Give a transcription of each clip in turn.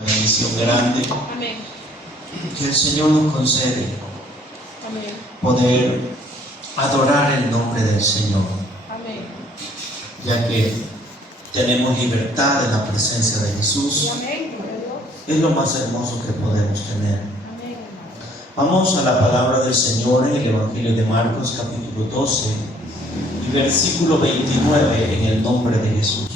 bendición grande. Amén. Que el Señor nos concede Amén. poder adorar el nombre del Señor, Amén. ya que tenemos libertad en la presencia de Jesús. Amén. Es lo más hermoso que podemos tener. Amén. Vamos a la palabra del Señor en el Evangelio de Marcos, capítulo 12 y versículo 29, en el nombre de Jesús.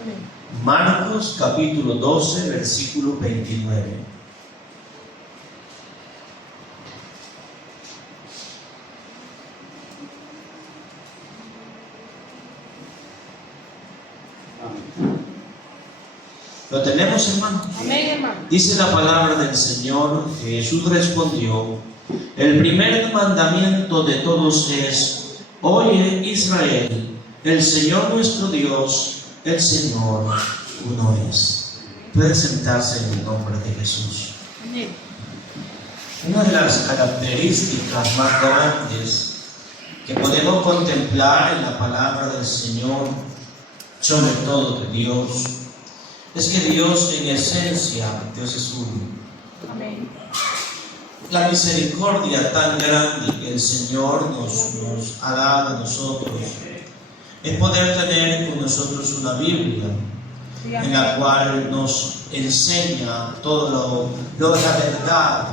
Amén. Marcos, capítulo 12, versículo 29. ¿Lo tenemos, hermano? Amén, hermano. Dice la palabra del Señor que Jesús respondió: el primer mandamiento de todos es: oye, Israel, el Señor nuestro Dios, el Señor uno es. Puede sentarse en el nombre de Jesús. Amén. Una de las características más grandes que podemos contemplar en la palabra del Señor, sobre todo de Dios, es que Dios en esencia, Dios es uno. Amén. La misericordia tan grande que el Señor nos ha dado a nosotros es poder tener con nosotros una Biblia en la cual nos enseña todo la verdad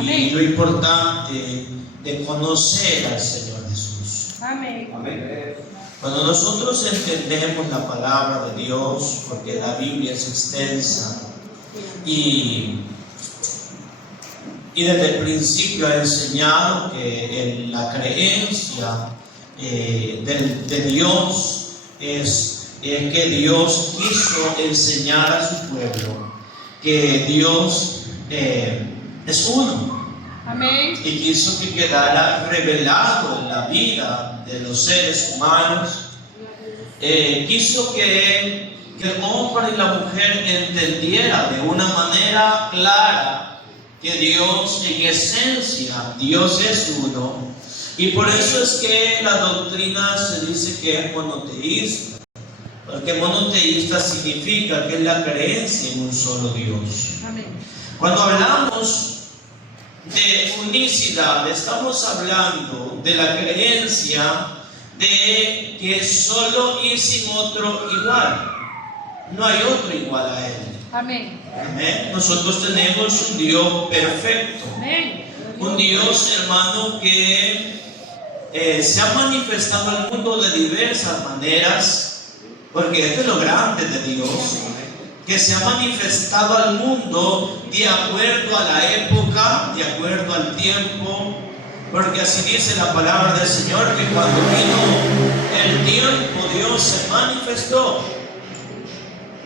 y lo importante de conocer al Señor Jesús. Amén. Cuando nosotros entendemos la palabra de Dios, porque la Biblia es extensa y desde el principio ha enseñado que la creencia de Dios es que Dios quiso enseñar a su pueblo que Dios es uno. Amén. Y quiso que quedara revelado en la vida de los seres humanos. Quiso que el hombre y la mujer entendiera de una manera clara que Dios en esencia, Dios es uno. Y por eso es que la doctrina se dice que es monoteísta, porque monoteísta significa que es la creencia en un solo Dios. Amén. Cuando hablamos de unicidad, estamos hablando de la creencia de que solo y sin otro igual. No hay otro igual a Él. Amén. Amén. Nosotros tenemos un Dios perfecto. Amén. Un Dios, hermano, que se ha manifestado al mundo de diversas maneras, porque esto es lo grande de Dios, que se ha manifestado al mundo de acuerdo a la época, de acuerdo al tiempo, porque así dice la palabra del Señor, que cuando vino el tiempo, Dios se manifestó.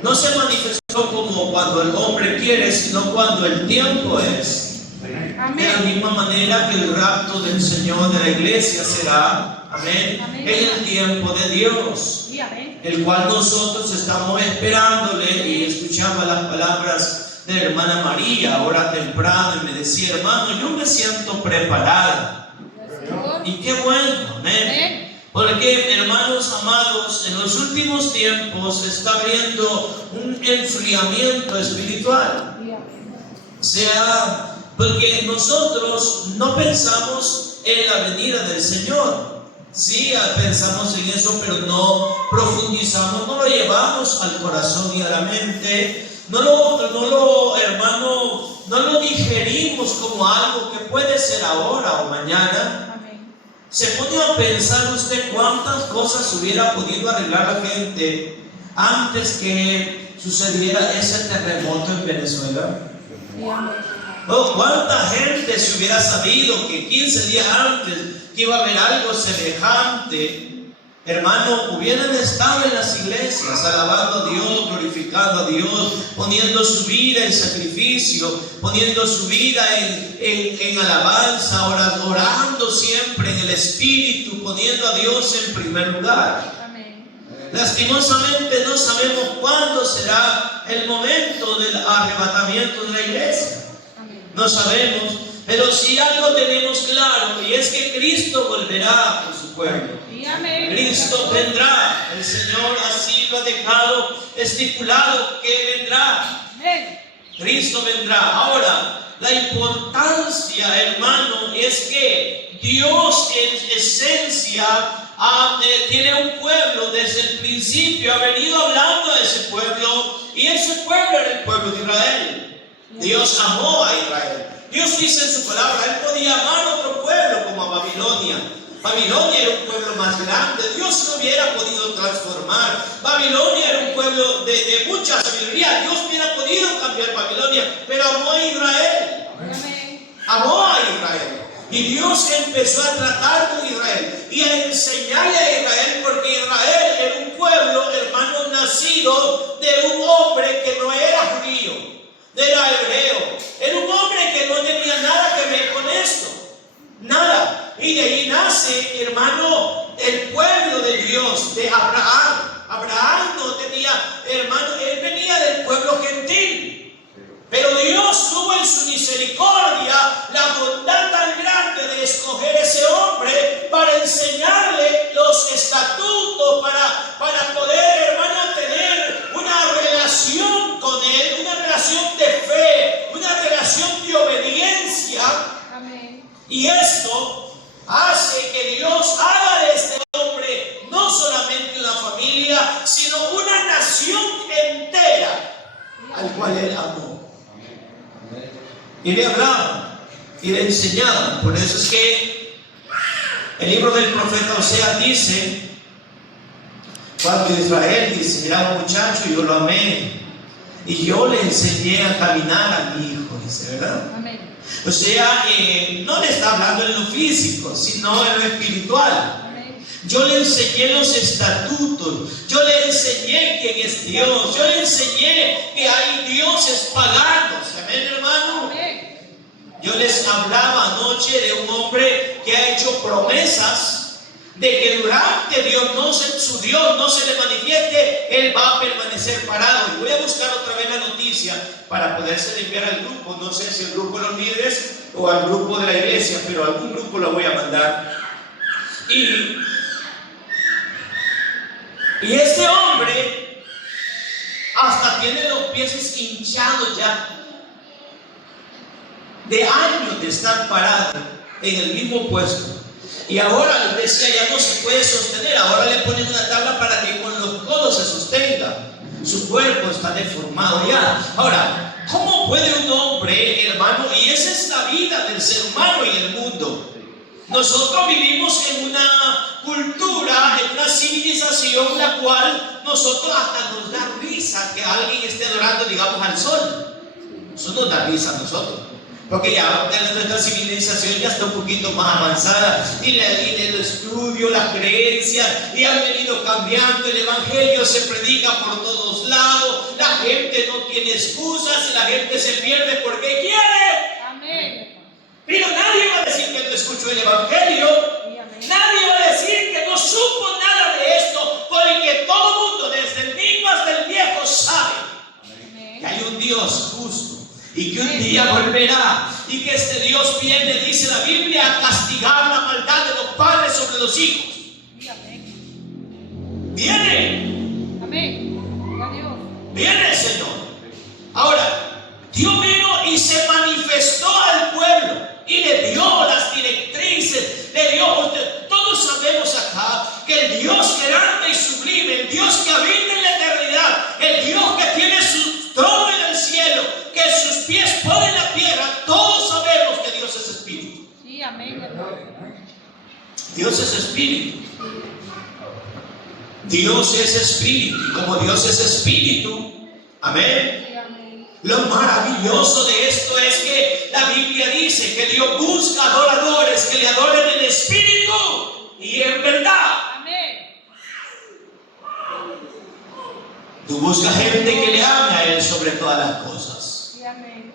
No se manifestó como cuando el hombre quiere, sino cuando el tiempo es. De la Amén. misma manera que el rapto del Señor de la iglesia será, amén, Amén. en el tiempo de Dios, Sí, amén. el cual nosotros estamos esperándole. Y escuchaba las palabras de la hermana María ahora temprano y me decía: hermano, yo me siento preparada. Y qué bueno, amén. Amén. Porque, hermanos amados, en los últimos tiempos se está viendo un enfriamiento espiritual. Sí, amén. O sea, porque nosotros no pensamos en la venida del Señor. Sí, pensamos en eso, pero no profundizamos, no lo llevamos al corazón y a la mente. No lo digerimos como algo que puede ser ahora o mañana. Amén. ¿Se pone a pensar usted cuántas cosas hubiera podido arreglar la gente antes que sucediera ese terremoto en Venezuela? Sí, amén. Oh, ¿cuánta gente se hubiera sabido que 15 días antes que iba a haber algo semejante? Hermano, hubieran estado en las iglesias alabando a Dios, glorificando a Dios, poniendo su vida en sacrificio, poniendo su vida en alabanza, orando siempre en el Espíritu, poniendo a Dios en primer lugar. Amén. Lastimosamente no sabemos cuándo será el momento del arrebatamiento de la iglesia. No sabemos, pero si algo tenemos claro, y es que Cristo volverá por su su pueblo. Sí, amén. Cristo vendrá. El Señor así lo ha dejado estipulado que vendrá. Amén. Cristo vendrá. Ahora, la importancia, hermano, es que Dios en esencia tiene un pueblo. Desde el principio ha venido hablando de ese pueblo, y ese pueblo era el pueblo de Israel. Dios amó a Israel. Dios dice en su palabra, Él podía amar a otro pueblo como a Babilonia. Babilonia era un pueblo más grande. Dios no hubiera podido transformar. Babilonia era un pueblo de mucha sabiduría. Dios hubiera podido cambiar Babilonia, pero amó a Israel. Amén. Amó a Israel. Y Dios empezó a tratar con Israel y a enseñarle a Israel, porque Israel era un pueblo, hermano, nacido de un hombre que no era judío, era hebreo. Era un hombre que no tenía nada que ver con esto. Nada. Y de ahí nace, hermano, el pueblo de Dios, de Abraham. Abraham no tenía, hermano, él venía del pueblo gentil. Pero Dios tuvo en su misericordia la bondad tan grande de escoger ese hombre para enseñarle los estatutos, para poder, hermano, tener una relación con él, una relación de fe, una relación de obediencia. Amén. Y esto hace que Dios haga de este hombre no solamente una familia, sino una nación entera, al cual él amó. Y le hablaban y le enseñaban. Por eso es que el libro del profeta Oseas dice, cuando Israel dice, era un muchacho y yo lo amé, y yo le enseñé a caminar a mi hijo, dice, ¿verdad? Amén. O sea, no le está hablando en lo físico, sino en lo espiritual. Yo le enseñé los estatutos, yo le enseñé quién es Dios, yo le enseñé que hay dioses paganos. Amén, hermano. Amén. Yo les hablaba anoche de un hombre que ha hecho promesas de que durante su Dios no se le manifieste, él va a permanecer parado. Y voy a buscar otra vez la noticia para poderse enviar al grupo. No sé si el grupo de los líderes o al grupo de la iglesia, pero a algún grupo lo voy a mandar. Y este hombre hasta tiene los pies hinchados ya, de años de estar parado en el mismo puesto. Y ahora decía, ya no se puede sostener. Ahora le ponen una tabla para que con los codos se sostenga. Su cuerpo está deformado ya. Ahora, ¿cómo puede un hombre, hermano? Y esa es la vida del ser humano en el mundo. Nosotros vivimos en una cultura, en una civilización, la cual nosotros hasta nos da risa que alguien esté adorando, digamos, al sol. Eso nos da risa a nosotros, porque ya nuestra civilización ya está un poquito más avanzada, y el estudio, las creencias, y han venido cambiando. El evangelio se predica por todos lados, la gente no tiene excusas, y la gente se pierde porque quiere. Amén. Pero nadie va a decir que no escuchó el evangelio. Nadie va a decir que no supo nada de esto, porque todo el mundo, desde el niño hasta el viejo, sabe que hay un Dios justo y que un día volverá, y que este Dios viene, dice la Biblia, a castigar la maldad de los padres sobre los hijos. Viene. Amén. Viene el Señor. Ahora, Dios vino y se manifestó al pueblo y le dio las directrices, le dio. Todos sabemos acá que el Dios grande y sublime, el Dios que habita en la eternidad, el Dios que tiene su trono en el cielo, que sus pies ponen la tierra, todos sabemos que Dios es espíritu. Sí, amén. Dios es espíritu. Dios es espíritu. Y como Dios es espíritu, amén. Sí, amén. Lo maravilloso de esto es que la Biblia dice que Dios busca adoradores que le adoren en espíritu y en verdad. Amén. Tú buscas gente que le ame a Él sobre todas las cosas. Sí, amén.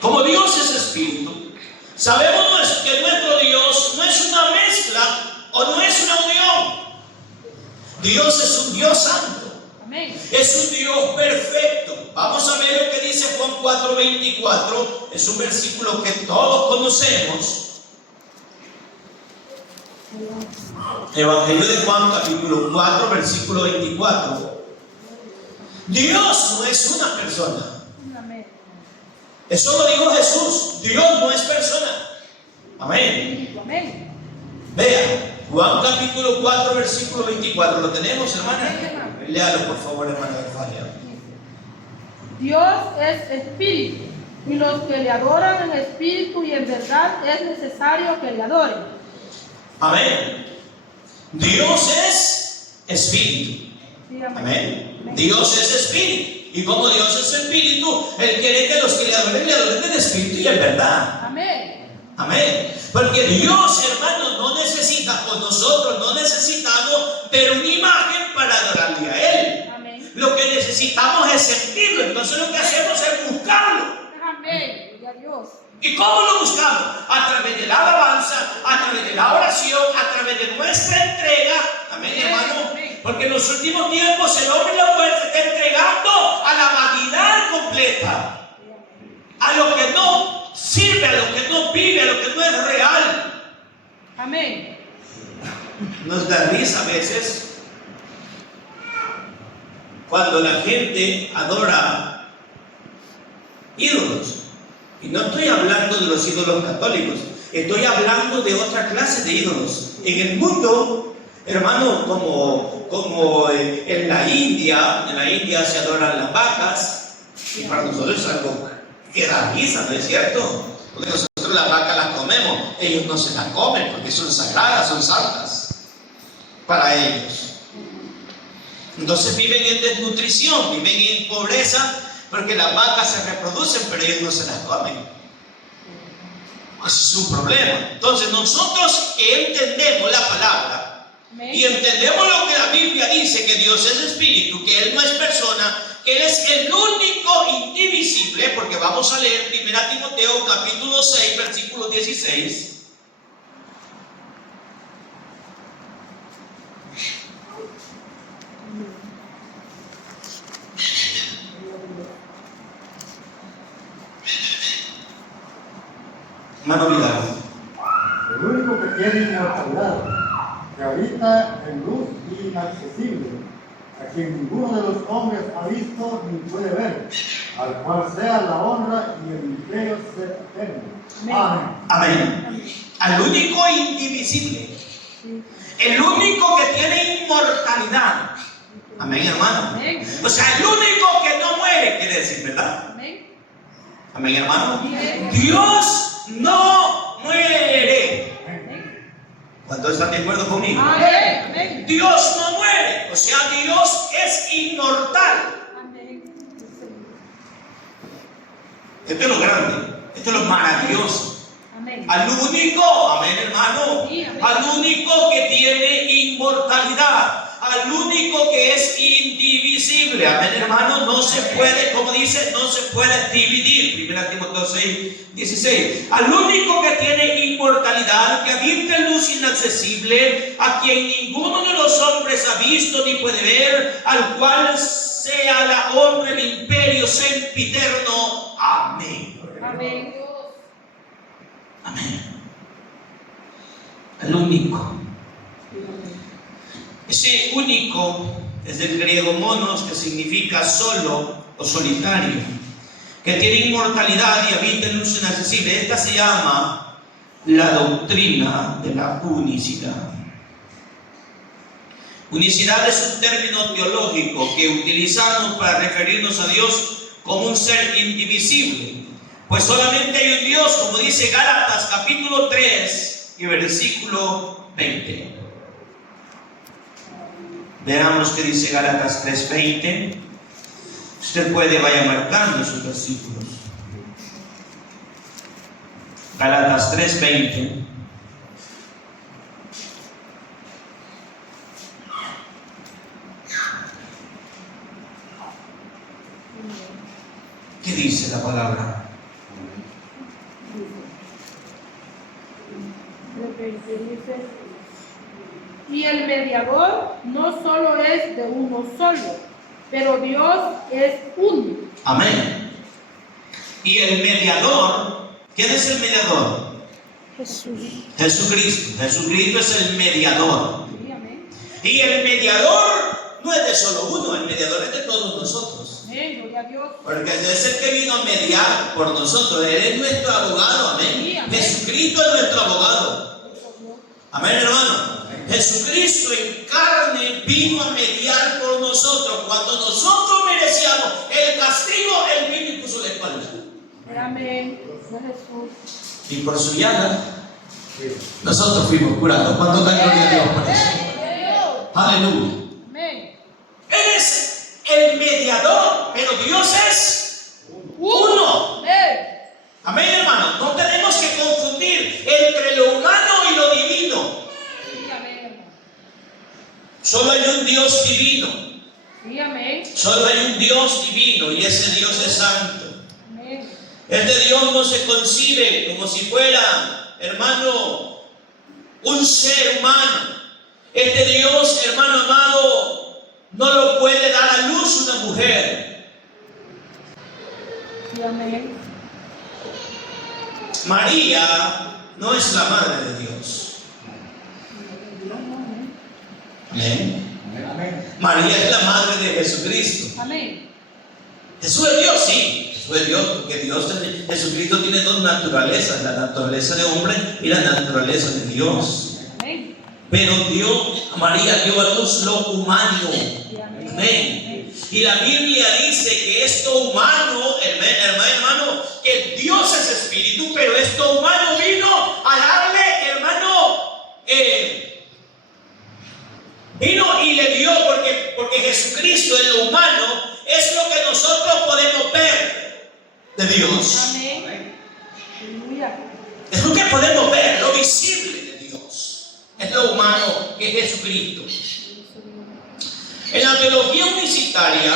Como Dios es espíritu, sabemos que nuestro Dios no es una mezcla o no es una unión. Dios es un Dios santo. Amén. Es un Dios perfecto. Vamos a ver lo que dice Juan 4:24. Es un versículo que todos conocemos. Evangelio de Juan, capítulo 4, versículo 24. Dios no es una persona. Amén. Eso lo dijo Jesús. Dios no es persona. Amén. Amén. Vea, Juan capítulo 4, versículo 24. ¿Lo tenemos, hermana? Léalo, por favor, hermana Faria. Dios es espíritu, y los que le adoran en espíritu y en verdad es necesario que le adoren. Amén. Dios es espíritu. Sí, amén. Amén. Dios es espíritu. Y como Dios es espíritu, Él quiere que los que le adoren en espíritu y en verdad. Amén. Amén. Porque Dios, hermanos, no necesita, o nosotros no necesitamos ver una imagen para adorarle a Él. Amén. Lo que necesitamos es sentirlo. Entonces lo que hacemos es buscarlo. Amén. Gloria a Dios. ¿Y cómo lo buscamos? A través de la alabanza, a través de la oración, a través de nuestra entrega. Amén, hermano. Porque en los últimos tiempos el hombre y la mujer se está entregando a la vanidad completa, a lo que no sirve, a lo que no vive, a lo que no es real. Amén. Nos da risa a veces cuando la gente adora ídolos. Y no estoy hablando de los ídolos católicos, estoy hablando de otra clase de ídolos. En el mundo, hermano, como en la India se adoran las vacas, y para nosotros es algo que da risa, ¿no es cierto? Porque nosotros las vacas las comemos, ellos no se las comen porque son sagradas, son santas para ellos. Entonces viven en desnutrición, viven en pobreza, porque las vacas se reproducen, pero ellos no se las comen. Ese es un problema. Entonces nosotros que entendemos la palabra y entendemos lo que la Biblia dice, que Dios es espíritu, que Él no es persona, que Él es el único indivisible, porque vamos a leer 1 Timoteo capítulo 6, versículo 16. Mano Vidal. El único que tiene inmortalidad, que habita en luz inaccesible, a quien ninguno de los hombres ha visto ni puede ver, al cual sea la honra y el imperio eterno. Amén. Amén. Al único indivisible, el único que tiene inmortalidad. Amén, hermano. Amén. O sea, el único que no muere, quiere decir, ¿verdad? Amén. Amén, hermano. Amén. Dios no muere. Amén. ¿Cuántos están de acuerdo conmigo? Amén. Amén. Dios no muere. O sea, Dios es inmortal. Amén. Esto es lo grande. Esto es lo maravilloso. Amén. Al único, amén, hermano. Sí, amén. Al único que tiene inmortalidad. Al único que es indivisible. Amén, hermano. No se puede, como dice, no se puede dividir. 1 Timoteo 6, 16. Al único que tiene inmortalidad, que habita en luz inaccesible, a quien ninguno de los hombres ha visto ni puede ver, al cual sea la honra, el imperio sempiterno. Amén. Amén. Amén. El único. Ese único es del griego monos, que significa solo o solitario, que tiene inmortalidad y habita en luz inaccesible. Esta se llama la doctrina de la unicidad. Unicidad es un término teológico que utilizamos para referirnos a Dios como un ser indivisible, pues solamente hay un Dios, como dice Gálatas capítulo 3 y versículo 20. Veamos qué dice Gálatas 3:20. Usted puede, vaya marcando sus versículos. Gálatas 3:20. ¿Qué dice la palabra? Y el mediador no solo es de uno solo, pero Dios es uno. Amén. Y el mediador, ¿quién es el mediador? Jesucristo. Jesucristo es el mediador. Sí, amén. Y el mediador no es de solo uno, el mediador es de todos nosotros. Amén, gloria a Dios. Porque es el que vino a mediar por nosotros. Él es nuestro abogado, amén. Sí, amén. Jesucristo es nuestro abogado. Amén, hermano. Jesucristo en carne vino a mediar por nosotros. Cuando nosotros merecíamos el castigo, Él vino y puso la espalda. Amén. Gloria a Jesús. Y por su llaga, nosotros fuimos curados. ¿Cuánto da gloria a Dios por eso? Aleluya. Amén. Él es el mediador, pero Dios es uno. Amén. Amén, hermano. No tenemos que confundir entre lo humano y lo divino. Sí, amén. Solo hay un Dios divino. Sí, amén. Solo hay un Dios divino y ese Dios es santo. Amén. Este Dios no se concibe como si fuera, hermano, un ser humano. Este Dios, hermano amado, no lo puede dar a luz una mujer. Sí, amén. María no es la madre de Dios. Amén. Amén. María es la madre de Jesucristo. Amén. Jesús es Dios, sí. Jesús es Dios, porque Jesucristo tiene dos naturalezas, la naturaleza de hombre y la naturaleza de Dios. Amén. Pero María dio a luz lo humano. Sí, amén. Amén. Y la Biblia dice que esto humano, hermano, que Dios es espíritu, pero esto humano vino a darle, hermano, vino y le dio, porque Jesucristo en lo humano es lo que nosotros podemos ver de Dios. Amén. Aleluya. Es lo que podemos ver, lo visible de Dios. Es lo humano que es Jesucristo. En la teología unicitaria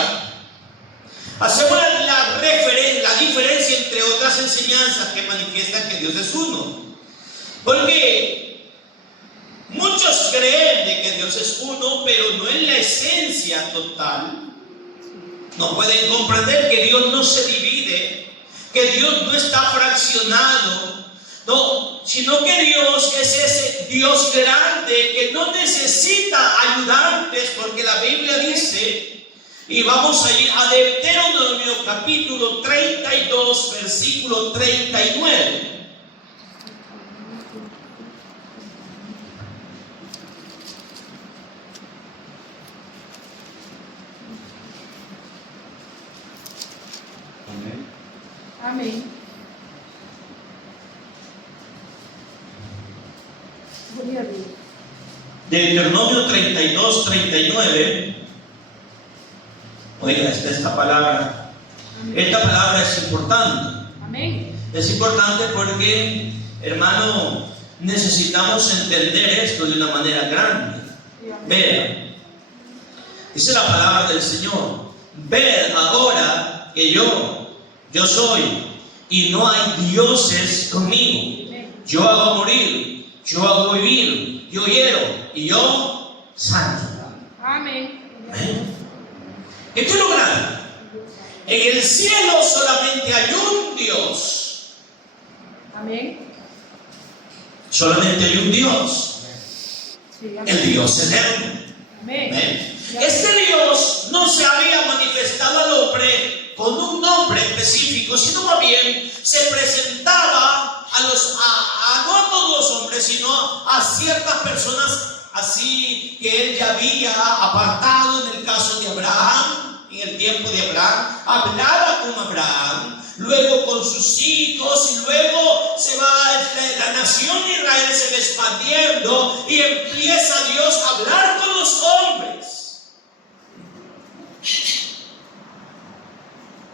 hacemos la diferencia entre otras enseñanzas que manifiestan que Dios es uno. Porque muchos creen de que Dios es uno, pero no en la esencia total. No pueden comprender que Dios no se divide, que Dios no está fraccionado, no, sino que Dios es ese Dios grande que no necesita ayudantes, porque la Biblia dice, y vamos a ir a Deuteronomio capítulo 32, versículo 39. Amén. Gloria a Dios. Deuteronomio 32, 39. Oiga, esta palabra es importante. Amén. Es importante porque, hermano, necesitamos entender esto de una manera grande. Vean, dice la palabra del Señor: ved ahora que yo soy, y no hay dioses conmigo. Yo hago morir, yo hago vivir, yo hiero y yo sano. Amén. Esto es lo grande. En el cielo solamente hay un Dios. Amén. Solamente hay un Dios. Sí, amén. El Dios eterno. Amén. Amén. Este Dios no se había manifestado al hombre con un nombre específico, sino más bien se presentaba no a todos los hombres, sino a ciertas personas así que él ya había apartado. En el caso de Abraham, en el tiempo de Abraham, hablaba con Abraham, luego con sus hijos, y luego se va, la nación de Israel se va expandiendo y empieza Dios a hablar con los hombres.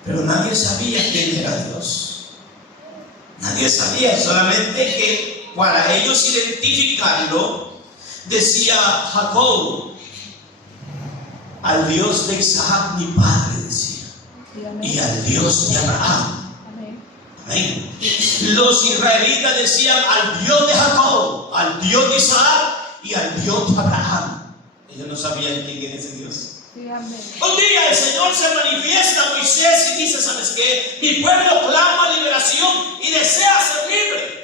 Pero nadie sabía quién era Dios. Nadie sabía, solamente que para ellos identificarlo, decía Jacob: al Dios de Isaac mi padre, decía, y al Dios de Abraham. Amén. Los israelitas decían al Dios de Jacob, al Dios de Isaac y al Dios de Abraham. Ellos no sabían quién era ese Dios. Sí, amén. Un día el Señor se manifiesta a Moisés y dice: ¿sabes qué? Mi pueblo clama liberación y desea ser libre.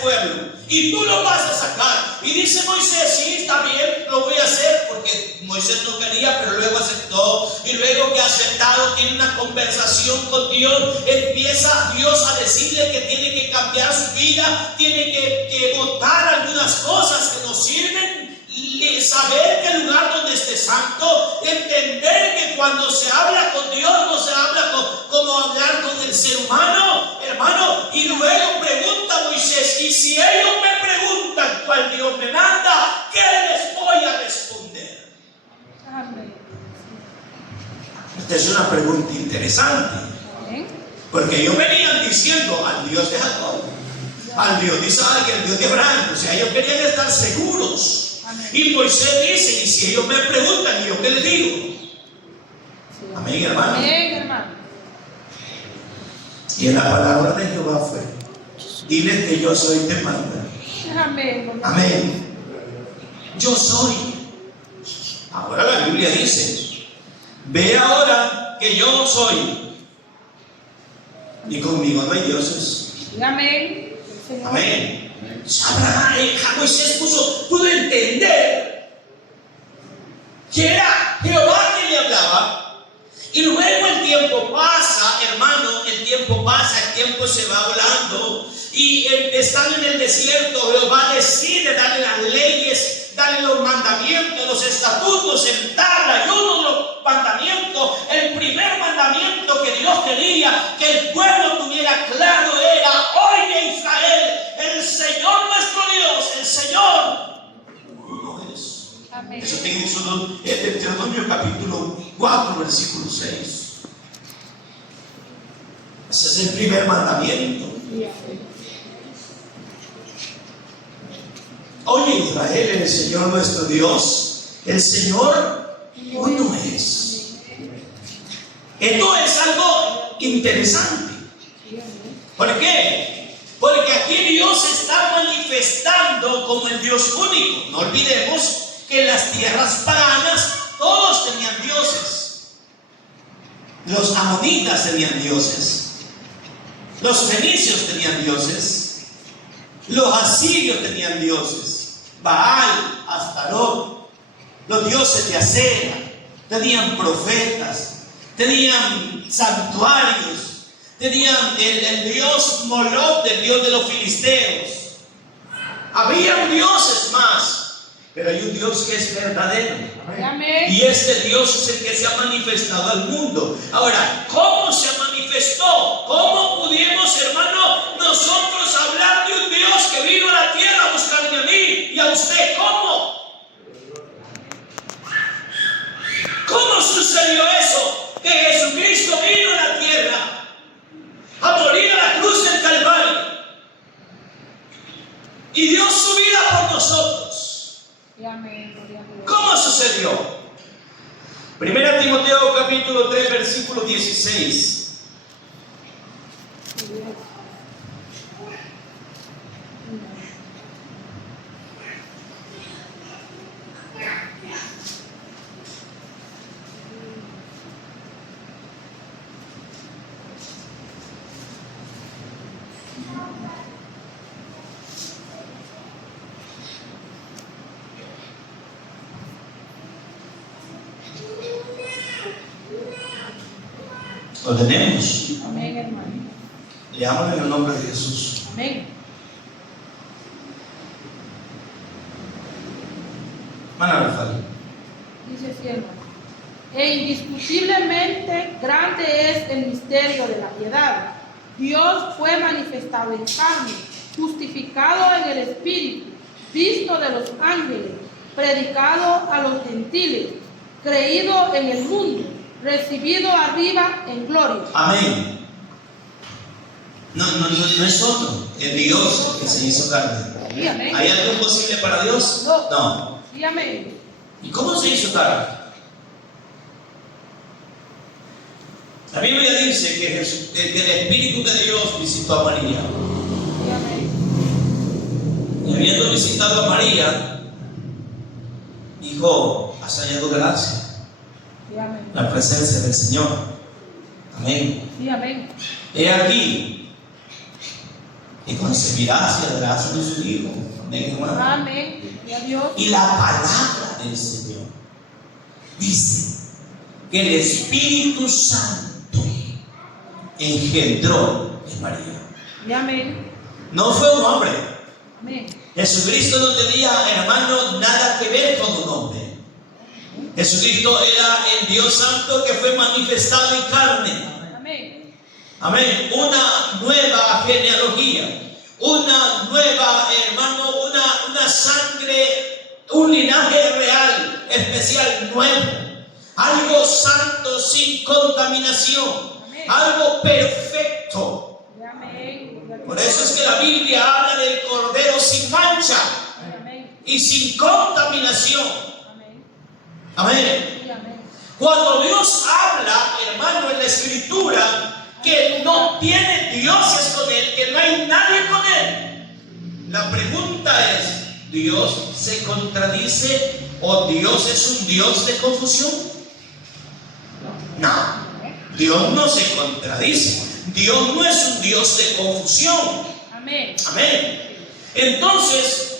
pueblo y tú lo vas a sacar. Y dice Moisés, sí, está bien, lo voy a hacer, porque Moisés no quería, pero luego aceptó. Y luego que ha aceptado, tiene una conversación con Dios, empieza Dios a decirle que tiene que cambiar su vida, tiene que botar algunas cosas que no sirven. Y saber que el lugar donde esté santo, entender que cuando se habla con Dios no se habla como hablar con el ser humano, hermano. Y luego pregunta Moisés, y si ellos me preguntan cuál Dios me manda, ¿qué les voy a responder? Amén. Esta es una pregunta interesante, porque ellos venían diciendo al Dios de Jacob, al Dios de Isaac y al Dios de Abraham. O sea, ellos querían estar seguros. Y Moisés dice, y si ellos me preguntan, ¿yo qué les digo? Sí. Amén, hermano. Amén, hermano. Y en la palabra de Jehová fue, dile que yo soy, te manda. Amén. Amén. Yo soy. Ahora la Biblia dice, ve ahora que yo soy, y conmigo no hay dioses. Amén. Amén. Moisés pudo entender que era Jehová que le hablaba. Y luego el tiempo pasa, hermano, el tiempo pasa, el tiempo se va volando. Y estando en el desierto, Jehová decide darle las leyes, darle los mandamientos, los estatutos en tabla. Y uno de los mandamientos, el primer mandamiento que Dios quería que el pueblo tuviera claro era: oye Israel, el Señor nuestro Dios, el Señor uno es. Amén. Eso tiene en Deuteronomio capítulo 4, versículo 6. Ese es el primer mandamiento. Oye Israel, el Señor nuestro Dios, el Señor uno es. Esto es algo interesante. ¿Por qué? Porque aquí Dios está manifestando como el Dios único. No olvidemos que en las tierras paganas todos tenían dioses. Los amonitas tenían dioses. Los fenicios tenían dioses. Los asirios tenían dioses. Baal, Astarot, los dioses de Acera, tenían profetas, tenían santuarios, tenían el dios Moloch, el dios de los filisteos. Habían dioses más, pero hay un Dios que es verdadero. Amén. Y este Dios es el que se ha manifestado al mundo. Ahora, ¿cómo se manifestó? ¿Cómo pudimos, hermano, nosotros hablar de un Dios que vino a la tierra a buscarme a mí y a usted? ¿Cómo? ¿Cómo sucedió eso? Que Jesucristo vino a la tierra a morir a la cruz del Calvario y dio su vida por nosotros. ¿Cómo sucedió? Primera Timoteo capítulo 3 versículo 16. Lo tenemos. Amén, hermano. Leámoslo en el nombre de Jesús. Amén. Hermana Rafael. Dice así, hermano. E indiscutiblemente grande es el misterio de la piedad. Dios fue manifestado en carne, justificado en el Espíritu, visto de los ángeles, predicado a los gentiles, creído en el mundo, recibido arriba en gloria. Amén. No es otro, es Dios que se hizo carne. Sí, amén. ¿Hay algo imposible para Dios? No. Sí, amén. ¿Y cómo se hizo carne? La Biblia dice que el Espíritu de Dios visitó a María. Sí, amén. Y habiendo visitado a María, dijo: has hallado gracia. Sí, amén. La presencia del Señor. Amén. Sí, amén. He aquí y concebirás y darás a luz un hijo. Amén, hermano. Amén. Gloria a Dios. Y la palabra del Señor dice que el Espíritu Santo engendró en María. Y amén. No fue un hombre. Amén. Jesucristo no tenía, hermano, nada que ver con un hombre. Jesucristo era el Dios Santo que fue manifestado en carne. Amén. Amén. Una nueva genealogía, una nueva, hermano, una sangre, un linaje real, especial, nuevo. Algo santo, sin contaminación. Amén. Algo perfecto. Amén. Por eso es que la Biblia habla del Cordero sin mancha Amén. y sin contaminación. Amén. Amén. Y amén. Cuando Dios habla, hermano, en la Escritura, que no tiene dioses con Él, que no hay nadie con Él, la pregunta es, ¿Dios se contradice o Dios es un Dios de confusión? No, Dios no se contradice. Dios no es un Dios de confusión. Amén. Amén. Entonces,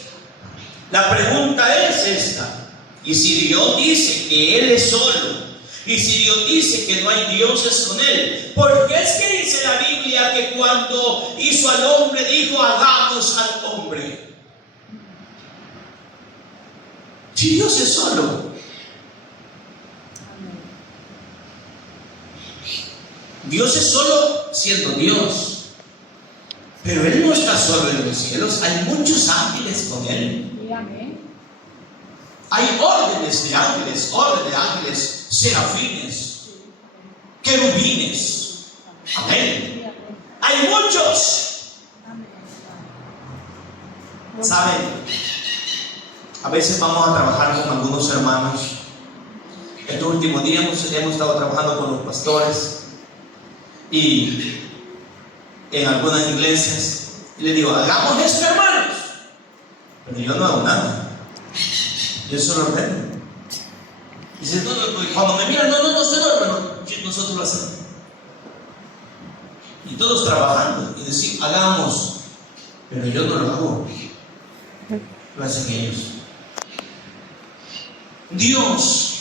la pregunta es esta. Y si Dios dice que Él es solo, y si Dios dice que no hay dioses con Él, ¿por qué es que dice la Biblia que cuando hizo al hombre dijo hagamos al hombre? Si Dios es solo. Dios es solo siendo Dios. Pero Él no está solo en los cielos. Hay muchos ángeles con Él. Y amén. Hay órdenes de ángeles, serafines, querubines. Amén. Y amén. Hay muchos. Amén. ¿Saben? A veces vamos a trabajar con algunos hermanos. Estos últimos días hemos estado trabajando con los pastores y en algunas iglesias. Y les digo, hagamos esto, hermanos. Pero yo no hago nada. Yo solo ordeno. Dice, no, cuando me miran, no, usted no, hermano. Nosotros lo hacemos. Y todos trabajando. Y decir, hagamos. Pero yo no lo hago. Lo hacen ellos. Dios,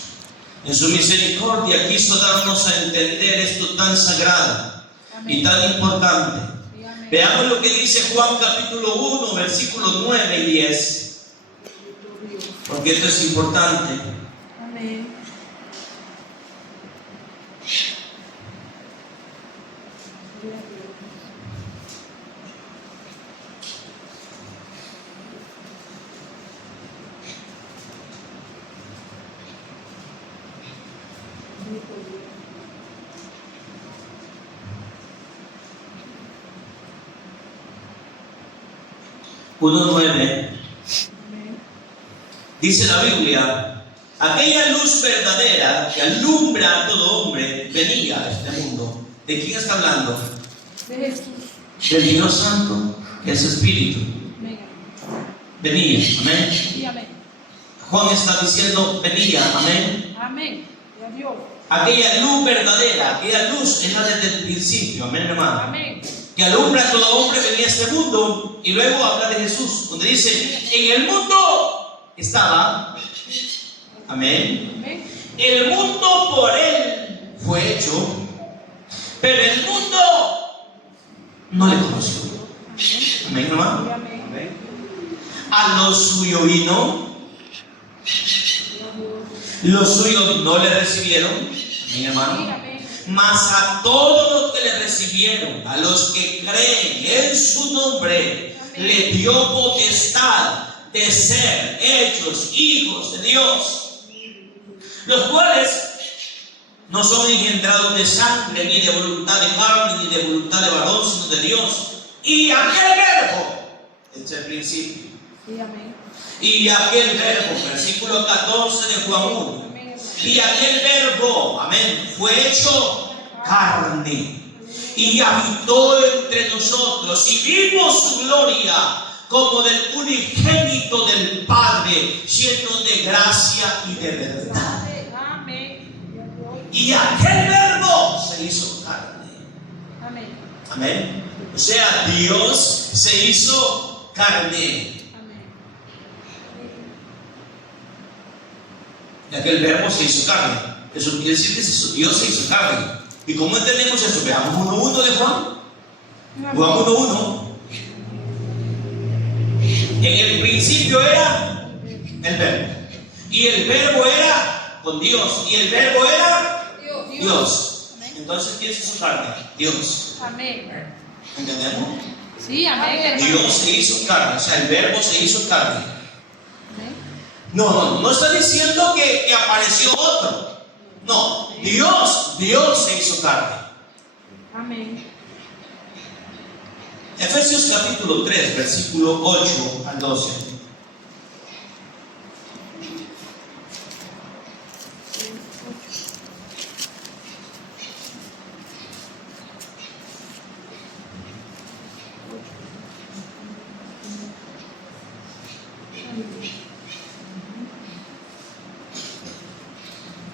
en su misericordia, quiso darnos a entender esto tan sagrado y tan importante. Y amén. Veamos lo que dice Juan capítulo 1, versículos 9 y 10. Porque esto es importante. Amén. Uno 9. Dice la Biblia, aquella luz verdadera que alumbra a todo hombre venía a este mundo. ¿De quién está hablando? De Jesús. Del Dios Santo, que es Espíritu. Amén. Venía, amén. Y amén. Juan está diciendo, venía, amén. Amén. Y a Dios. Aquella luz verdadera, aquella luz es la desde el principio, amén, hermano. Amén. Que alumbra a todo hombre venía a este mundo. Y luego habla de Jesús, donde dice, en el mundo estaba, amén. Amén. El mundo por Él fue hecho, pero el mundo no le conoció. Amén, Y hermano. amén. A lo suyo vino, los suyos no le recibieron. Amén, Y hermano. amén. Mas a todos los que le recibieron, a los que creen en su nombre, le dio potestad de ser hechos hijos de Dios, los cuales no son engendrados de sangre, ni de voluntad de carne, ni de voluntad de varón, sino de Dios. Y aquel verbo, este es el principio, Y amén. y aquel verbo, versículo 14 de Juan 1, Amén. y aquel verbo, amén, fue hecho carne y habitó entre nosotros y vimos su gloria como del unigénito del Padre, lleno de gracia y de verdad. Amén. Y aquel verbo se hizo carne. Amén. Amén. O sea, Dios se hizo carne. Amén. Ya que el verbo se hizo carne. Eso quiere decir que Dios se hizo carne. ¿Y cómo entendemos eso? Veamos 1:1 de Juan. Juan 1:1. En el principio era el verbo. Y el verbo era con Dios. Y el verbo era Dios. Entonces, ¿quién se hizo carne? Dios. Amén. ¿Entendemos? Sí, amén, hermano. Dios se hizo carne. O sea, el verbo se hizo carne. Amén. No está diciendo que apareció otro. No, Dios se hizo carne. Amén. Efesios capítulo 3, versículo 8 al 12.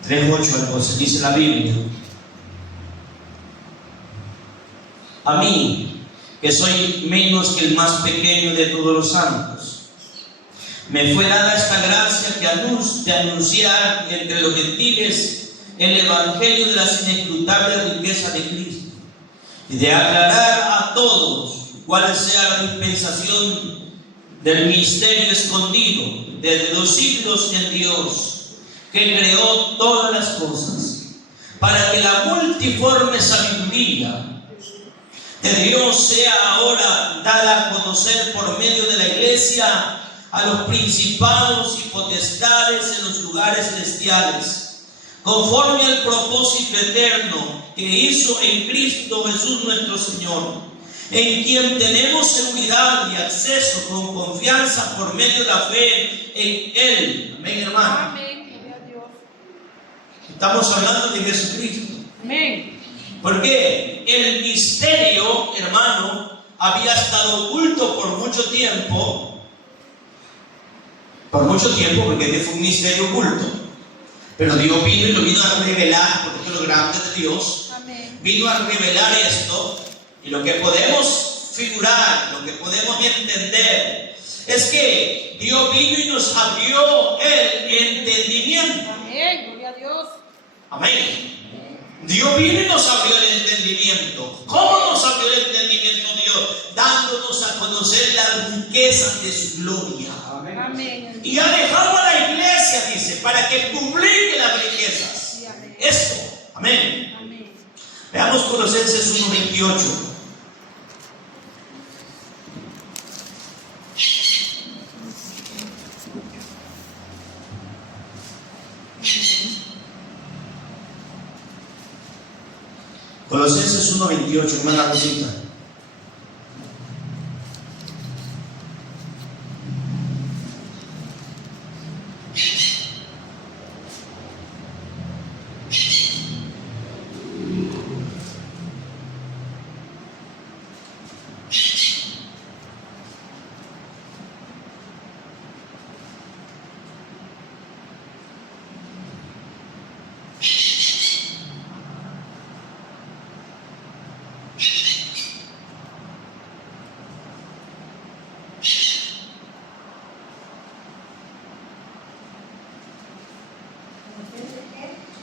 Tres, 8 al 12, dice la Biblia: a mí, que soy menos que el más pequeño de todos los santos, me fue dada esta gracia de anunciar entre los gentiles el evangelio de las inescrutables riquezas de Cristo, y de aclarar a todos cuál sea la dispensación del misterio escondido desde los siglos en Dios, que creó todas las cosas, para que la multiforme sabiduría de Dios sea ahora dada a conocer por medio de la iglesia a los principados y potestades en los lugares celestiales, conforme al propósito eterno que hizo en Cristo Jesús nuestro Señor, en quien tenemos seguridad y acceso con confianza por medio de la fe en Él. Amén, hermano. Amén. Gloria a Dios. Estamos hablando de Jesucristo. Amén. Porque el misterio, hermano, había estado oculto por mucho tiempo. Porque este fue un misterio oculto. Pero Dios vino y lo vino a revelar, porque esto es lo grande de Dios. Amén. Vino a revelar esto. Y lo que podemos figurar, lo que podemos entender, es que Dios vino y nos abrió el entendimiento. Amén. Gloria a Dios. Amén. Dios vino y nos abrió el entendimiento. ¿Cómo nos abrió el entendimiento Dios? Dándonos a conocer las riquezas de su gloria. Amén. Y ha dejado a la iglesia, dice, para que publique las riquezas. Sí, amén. Esto. Amén. Amén. Veamos Colosenses 1:28. Colosenses 1:28, hermana Rosita.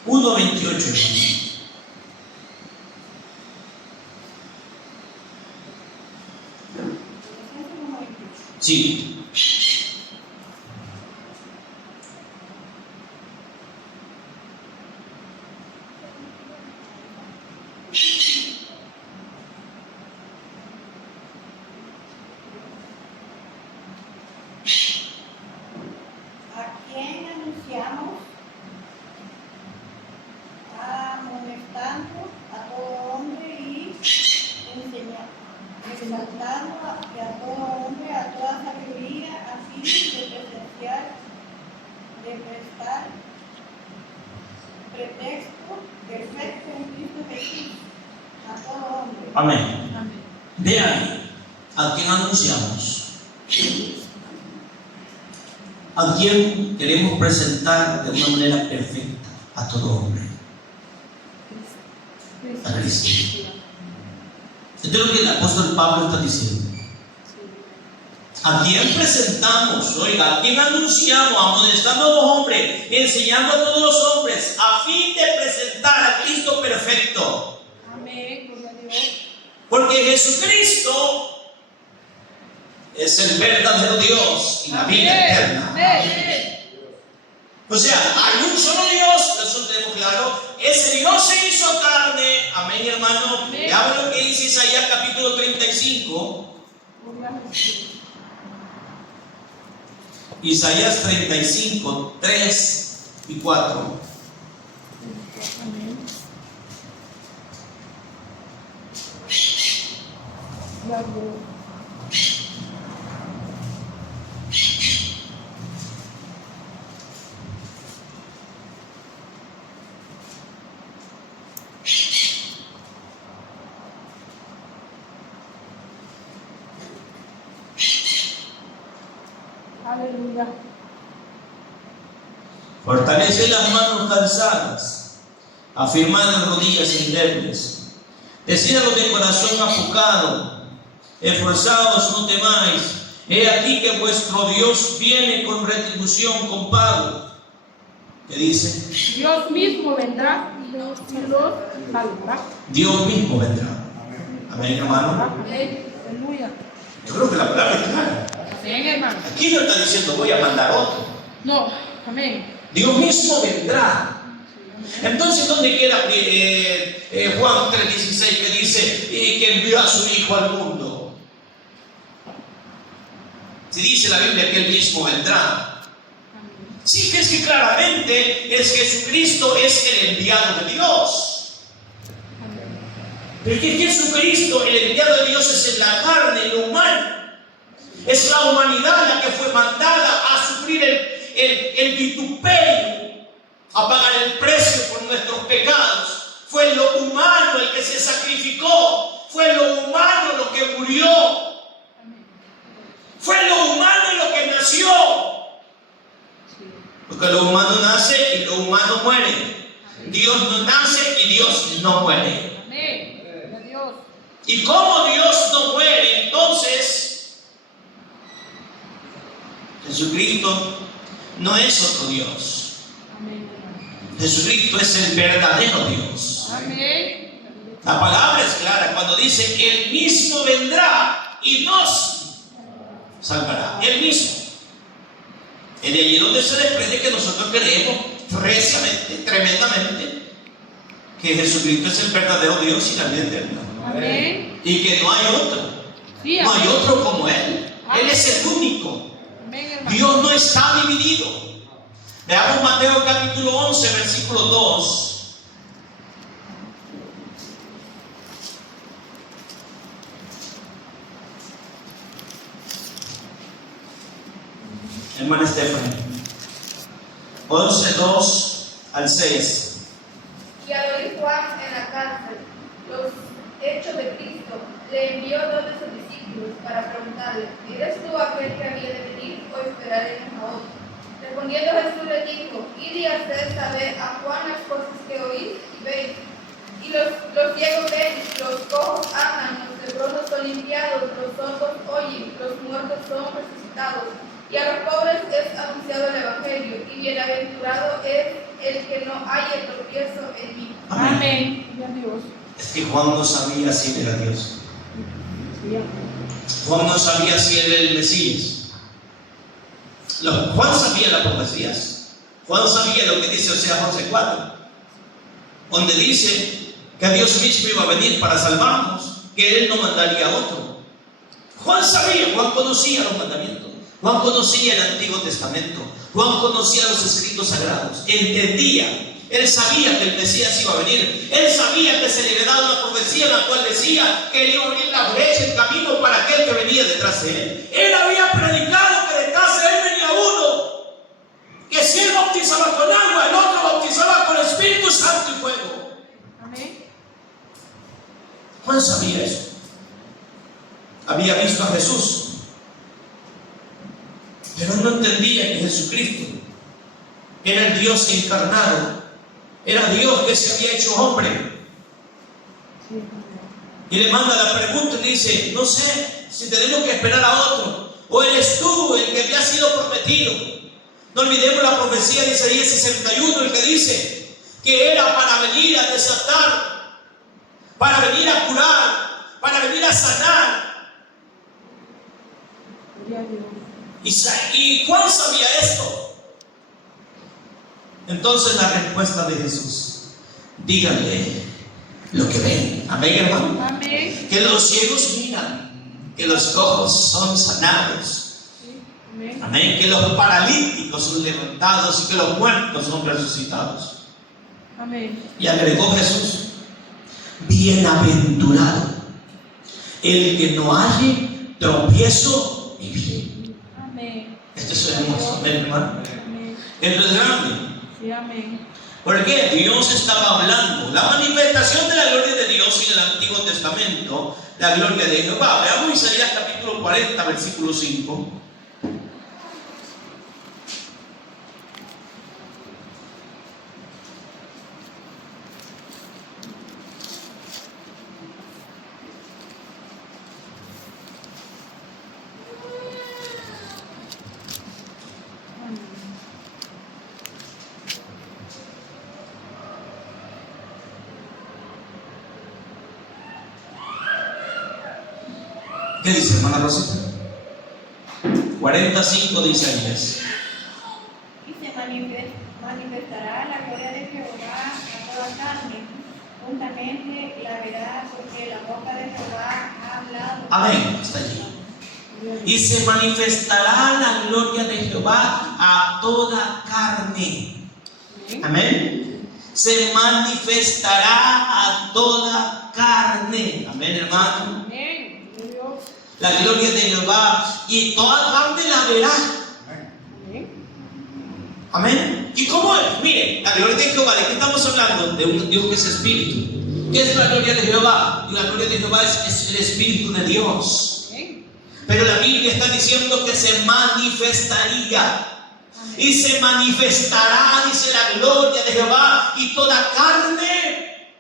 Uno 28, hermano. Sí. ¿A quién anunciamos? Amonestando a todo hombre y exaltando a todo hombre a toda sabiduría, así de prestar pretexto perfecto en Cristo Jesús a todo hombre. Amén. Amén. De ahí, ¿a quién anunciamos? ¿A quién queremos presentar de una manera perfecta? A todo hombre. A Cristo. Esto es lo que el apóstol Pablo está diciendo. ¿A quién presentamos? Oiga, ¿a quién anunciamos? Amonestando a los hombres, enseñando a todos los hombres, a fin de presentar a Cristo perfecto. Amén, gloria a Dios. Porque Jesucristo es el verdadero Dios y la vida eterna. Amén. O sea, hay un solo Dios, eso tenemos claro. Ese Dios se hizo carne. Amén, hermano. Amén. Veamos lo que dice Isaías capítulo 35. Gloria a Jesús. Isaías 35, 3 y 4. Amén. Gloria a Dios. Aleluya. Fortalece las manos cansadas, afirmad las rodillas endebles. Decid a los de corazón apocado, esforzados, no temáis. He aquí que vuestro Dios viene con retribución, con pago. ¿Qué dice? Dios mismo vendrá y los salvará. Dios mismo vendrá. Amén, hermano. Amén. Aleluya. Yo creo que la palabra es clara. Amén, hermano. Aquí no está diciendo voy a mandar otro. No, amén. Dios mismo vendrá. Entonces, ¿dónde queda Juan 3:16 que dice y que envió a su Hijo al mundo? Si dice la Biblia que Él mismo vendrá. Sí, que es que claramente es Jesucristo es el enviado de Dios. Pero que Jesucristo, el enviado de Dios, es en la carne, en lo humano. Es la humanidad la que fue mandada a sufrir el vituperio, a pagar el precio por nuestros pecados. Fue lo humano el que se sacrificó, fue lo humano lo que murió, fue lo humano lo que nació. Porque lo humano nace y lo humano muere. Dios no nace y Dios no muere. Amén. Gloria a Dios. Y como Dios no muere, entonces Jesucristo no es otro Dios. Amén. Jesucristo es el verdadero Dios. Amén. La palabra es clara cuando dice que Él mismo vendrá y nos salvará. Él mismo. Es de allí donde se desprende que nosotros creemos reciamente, tremendamente, que Jesucristo es el verdadero Dios y la vida eterna. Amén. Y que no hay otro. Sí, No hay amén. otro como Él. Él es el único. Amén, hermano. Dios no está dividido. Veamos Mateo capítulo 11, versículo 2. Hermana Stephanie. 11, 2 al 6. Y al oír Juan en la cárcel los hechos de Cristo, le envió dos de sus discípulos para preguntarle: ¿eres tú aquel que había de venir o esperaremos a otro? Respondiendo Jesús le dijo: id y haced saber a Juan las cosas que oís y veis. Y los ciegos ven, los cojos andan, los leprosos son limpiados, los sordos oyen, los muertos son resucitados. Y a los pobres es anunciado el Evangelio, y bienaventurado es el que no haya tropiezo en mí. Amén. Gloria a Dios. Es que Juan no sabía si él era Dios. Sí, amén. Juan no sabía si él era el Mesías. Juan sabía las profecías. Juan sabía lo que dice Oseas 11:4, donde dice que Dios mismo iba a venir para salvarnos, que Él no mandaría a otro. Juan sabía, Juan conocía los mandamientos. Juan conocía el Antiguo Testamento. Juan conocía los escritos sagrados. Entendía. Él sabía que el Mesías iba a venir. Él sabía que se le había dado una profecía en la cual decía que él iba a abrir la brecha, el camino para aquel que venía detrás de él. Él había predicado que detrás de él venía uno, que si él bautizaba con agua, el otro bautizaba con Espíritu Santo y fuego. Amén. Juan sabía eso. Había visto a Jesús, pero no entendía que Jesucristo era el Dios encarnado, era Dios que se había hecho hombre. Sí, Y le manda la pregunta y le dice, no sé si tenemos que esperar a otro, o eres tú el que me ha sido prometido. No olvidemos la profecía de Isaías 61, el que dice que era para venir a desatar, para venir a curar, para venir a sanar. ¿Y Juan sabía esto? Entonces la respuesta de Jesús: díganle lo que ven. Amén, hermano. Amén. Que los ciegos miran, que los cojos son sanados. Amén. Amén. Que los paralíticos son levantados y que los muertos son resucitados. Amén. Y agregó Jesús: bienaventurado el que no halle tropiezo y pie. Amén. Esto es hermoso. Amén, hermano. Amén. Esto es grande. Sí, amén. Porque Dios estaba hablando. La manifestación de la gloria de Dios en el Antiguo Testamento, la gloria de Jehová. Veamos Isaías capítulo 40, versículo 5. ¿Qué dice, hermana Rosita? 45 de Isaías. Y se manifestará la gloria de Jehová a toda carne. Juntamente la verá, porque la boca de Jehová ha hablado. Amén. Hasta allí. Y se manifestará la gloria de Jehová a toda carne. Amén. Se manifestará a toda carne. Amén, hermano. Amén. La gloria de Jehová, y toda carne la verá. Amén. Amén. ¿Y cómo es? Mire, la gloria de Jehová, ¿de qué estamos hablando? De un Dios que es espíritu. ¿Qué es la gloria de Jehová? Y la gloria de Jehová es el espíritu de Dios. Amén. Pero la Biblia está diciendo que se manifestaría. Y se manifestará, dice la gloria de Jehová, y toda carne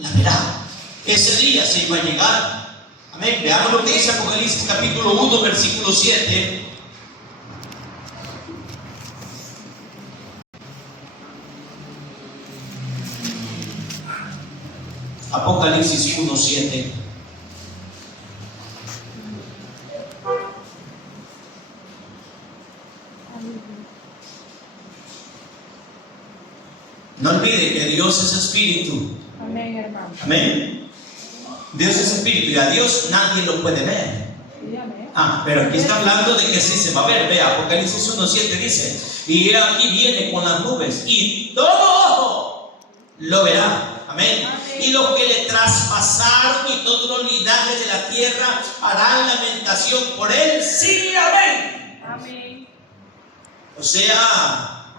la verá. Ese día se iba a llegar. Amén. Veamos lo que dice Apocalipsis capítulo 1, versículo 7. Apocalipsis 1, 7. No olvide que Dios es espíritu. Amén, hermano. Amén. Dios es espíritu y a Dios nadie lo puede ver. Sí, amén. Pero aquí está hablando de que sí se va a ver. Vea, Apocalipsis 1:7 dice: y aquí viene con las nubes y todo ojo lo verá. Amén. Y los que le traspasaron y todos los linajes de la tierra harán lamentación por él. Sí, amén. Amén. O sea,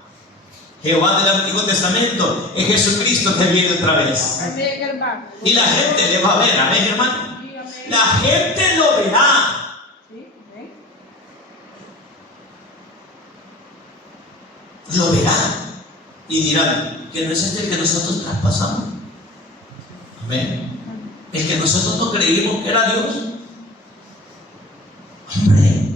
Jehová del Antiguo Testamento es Jesucristo que viene otra vez. Amén, hermano. Y la gente le va a ver. Amén, hermano. Sí, amén. La gente lo verá. Sí, amén. Lo verán y dirán que no es este el que nosotros traspasamos. Amén. El que nosotros no creímos que era Dios. Hombre,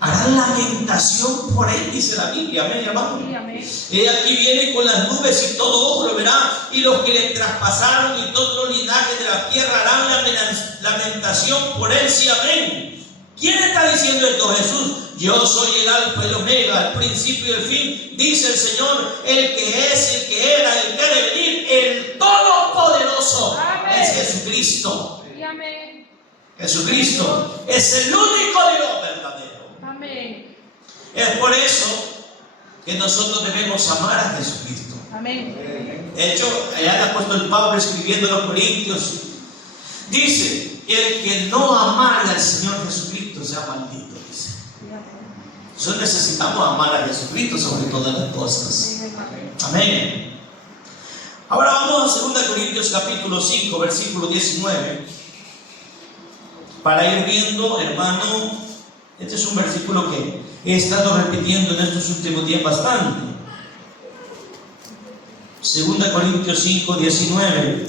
harán lamentación por él, dice la Biblia. Amén, hermano. Sí, amén. Aquí viene con las nubes y todo ojo lo verá, y los que le traspasaron y todos los linajes de la tierra harán lamentación por él. Sí, amén. ¿Quién está diciendo esto? Jesús. Yo soy el alfa y el omega, el principio y el fin, dice el Señor, el que es, el que era, el que ha de venir, el todopoderoso. Amén. Es Jesucristo. Sí, amén. Jesucristo es el único Dios verdadero. Amén. Es por eso que nosotros debemos amar a Jesucristo. Amén. De hecho, allá el apóstol Pablo, escribiendo a los Corintios, dice: el que no amara al Señor Jesucristo sea maldito. Dice. Sí, amén. Nosotros necesitamos amar a Jesucristo sobre todas las cosas. Amén, hermano. Amén. Ahora vamos a 2 Corintios capítulo 5, versículo 19. Para ir viendo, hermano, este es un versículo que he estado repitiendo en estos últimos días bastante. 2 Corintios 5, 19.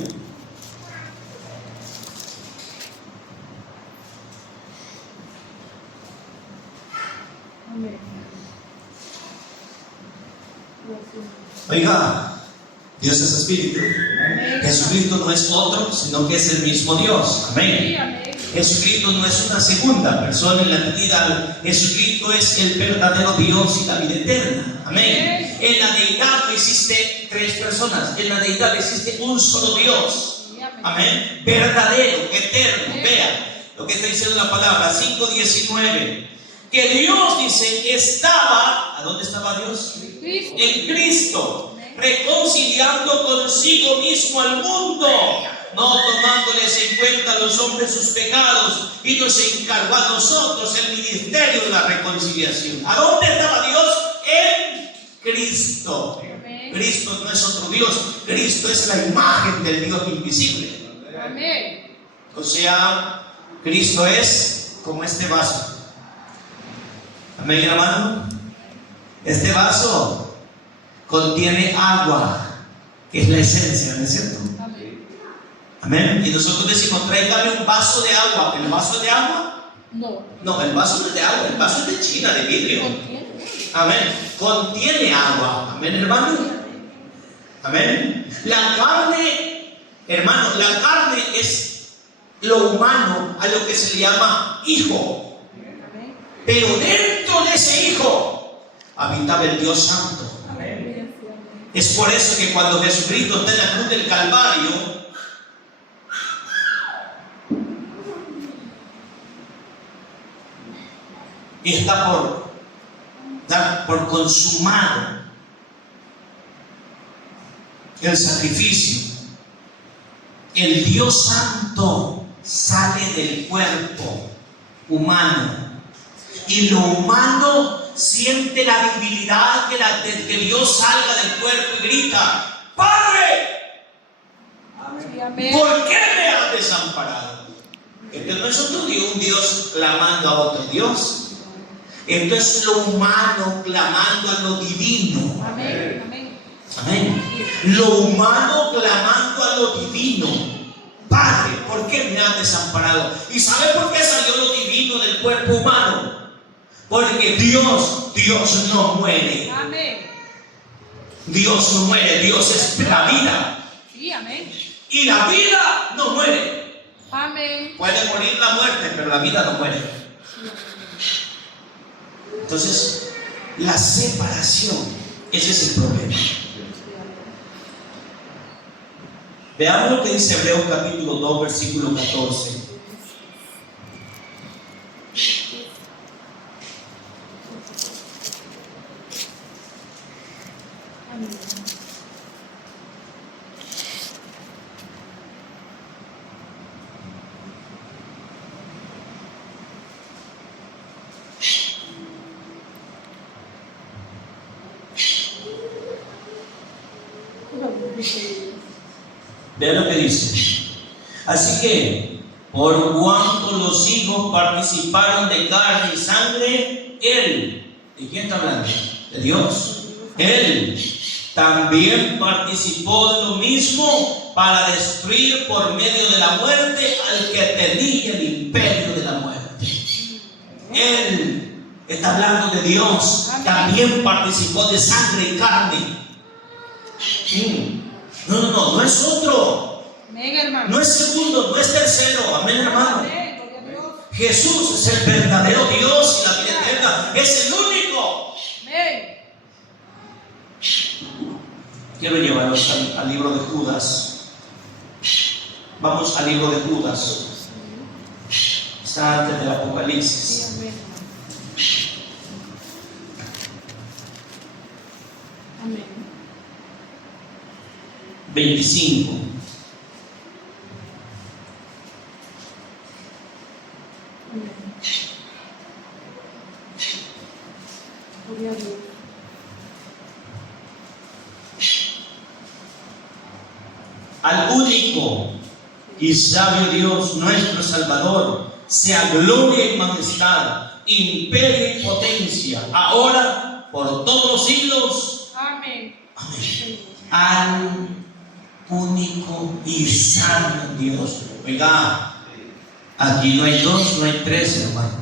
Dios es espíritu. Jesucristo no es otro, sino que es el mismo Dios. Amén. Sí, amén. Jesucristo no es una segunda persona en la Trinidad. Jesucristo es el verdadero Dios y la vida eterna. Amén. En la deidad no existe tres personas. En la deidad existe un solo Dios. Sí, amén. Amén. Verdadero, eterno. Vean lo que está diciendo la palabra 5:19. Que Dios dice estaba. ¿A dónde estaba Dios? Cristo. En Cristo, reconciliando consigo mismo al mundo, no tomándoles en cuenta a los hombres sus pecados, y nos encargó a nosotros el ministerio de la reconciliación. ¿A dónde estaba Dios? En Cristo. Amén. Cristo no es otro Dios, Cristo es la imagen del Dios invisible. Amén. O sea, Cristo es como este vaso. Amén, hermano. Este vaso contiene agua, que es la esencia, ¿no es cierto? Amén. Amén. Y nosotros decimos, tráigame un vaso de agua. ¿El vaso es de agua? No. No, el vaso no es de agua, el vaso es de China, de vidrio. ¿Contiene? Amén. Contiene agua. Amén, hermano. Amén. La carne, hermano, la carne es lo humano a lo que se le llama hijo. Amén. Pero dentro de ese hijo habitaba el Dios Santo. Amén. Es por eso que cuando Jesucristo está en la cruz del Calvario, y está por dar por consumado el sacrificio, el Dios Santo sale del cuerpo humano, y lo humano siente la debilidad que Dios salga del cuerpo y grita: ¡Padre! Sí, amén. ¿Por qué me has desamparado? Este no es otro Dios, un Dios clamando a otro Dios. Esto es lo humano clamando a lo divino. Amén. Amén. Amén. Lo humano clamando a lo divino. Padre, ¿por qué me has desamparado? ¿Y sabe por qué salió lo divino del cuerpo humano? Porque Dios no muere. Amén. Dios no muere, Dios es la vida. Sí, amén. Y la vida no muere. Amén. Puede morir la muerte, pero la vida no muere. Entonces, la separación, ese es el problema. Veamos lo que dice Hebreos capítulo 2, versículo 14. Amén. Vean lo que dice. Así que, por cuanto los hijos participaron de carne y sangre, Él, ¿de quién está hablando? De Dios. Él también participó de lo mismo para destruir por medio de la muerte al que tenía el imperio de la muerte. Él está hablando de Dios. También participó de sangre y carne. No es otro. Amén, hermano. No es segundo, no es tercero. Amén, hermano. Amén. Gloria a Dios. Jesús es el verdadero Dios y la vida eterna. Es el único. Amén. Quiero llevarlos al libro de Judas. Vamos al libro de Judas. Está antes del Apocalipsis. Sí, amén. Amén. 25. Amén. Gloria a Dios. Al único y sabio Dios, nuestro Salvador, sea gloria y majestad, imperio y potencia, ahora por todos los siglos. Amén. Amén. Al único y sabio Dios. Oiga, aquí no hay dos, no hay tres, hermano.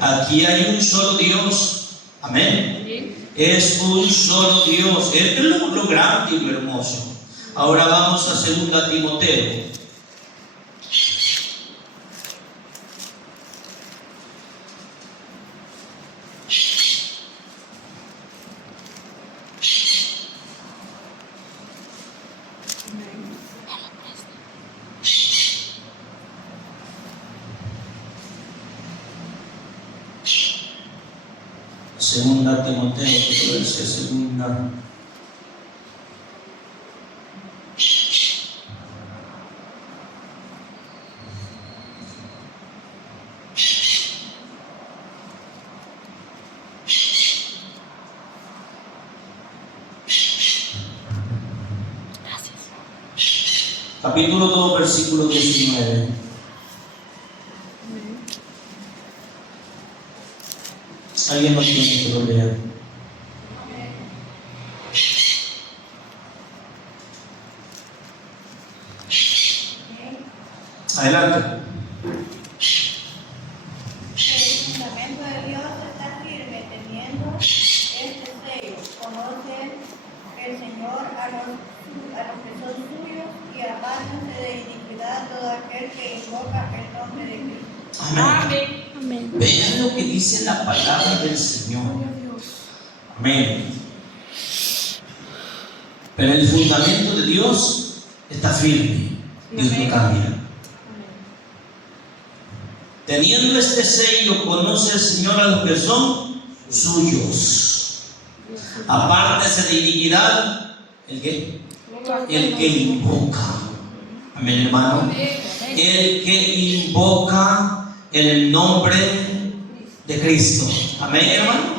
Aquí hay un solo Dios. Amén. Amén. Es un solo Dios. Esto es lo grande y lo hermoso. Ahora vamos a 2 Timoteo. Segunda Timoteo, que dice segunda. Capítulo 2, versículo 19. Alguien más tiene que lo lea. Adelante. El fundamento de Dios está firme teniendo este sello. Conocen el Señor a los que son suyos y apártense de iniquidad todo aquel que invoca el nombre de Cristo. Amén. Amén. Vean lo que dice la palabra del Señor. Amén. Pero el fundamento de Dios está firme. Dios no cambia. Teniendo este sello, conoce el Señor a los que son suyos. Apártese de iniquidad, ¿el qué? El que invoca. Amén, hermano. El que invoca el nombre de Cristo. Amén, hermano.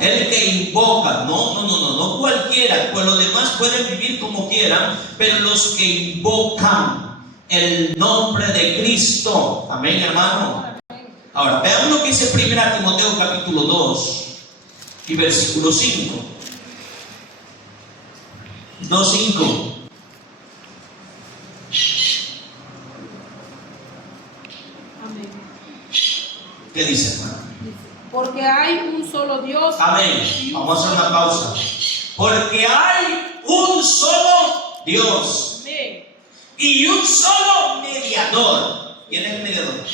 El que invoca, no cualquiera, pues los demás pueden vivir como quieran, pero los que invocan el nombre de Cristo. Amén, hermano. Ahora, veamos lo que dice 1 Timoteo capítulo 2 y versículo 5. 2:5. Amén. ¿Qué dice, hermano? Porque hay un solo Dios. Amén. Vamos a hacer una pausa. Porque hay un solo Dios Amén. y un solo mediador. ¿Quién es el mediador?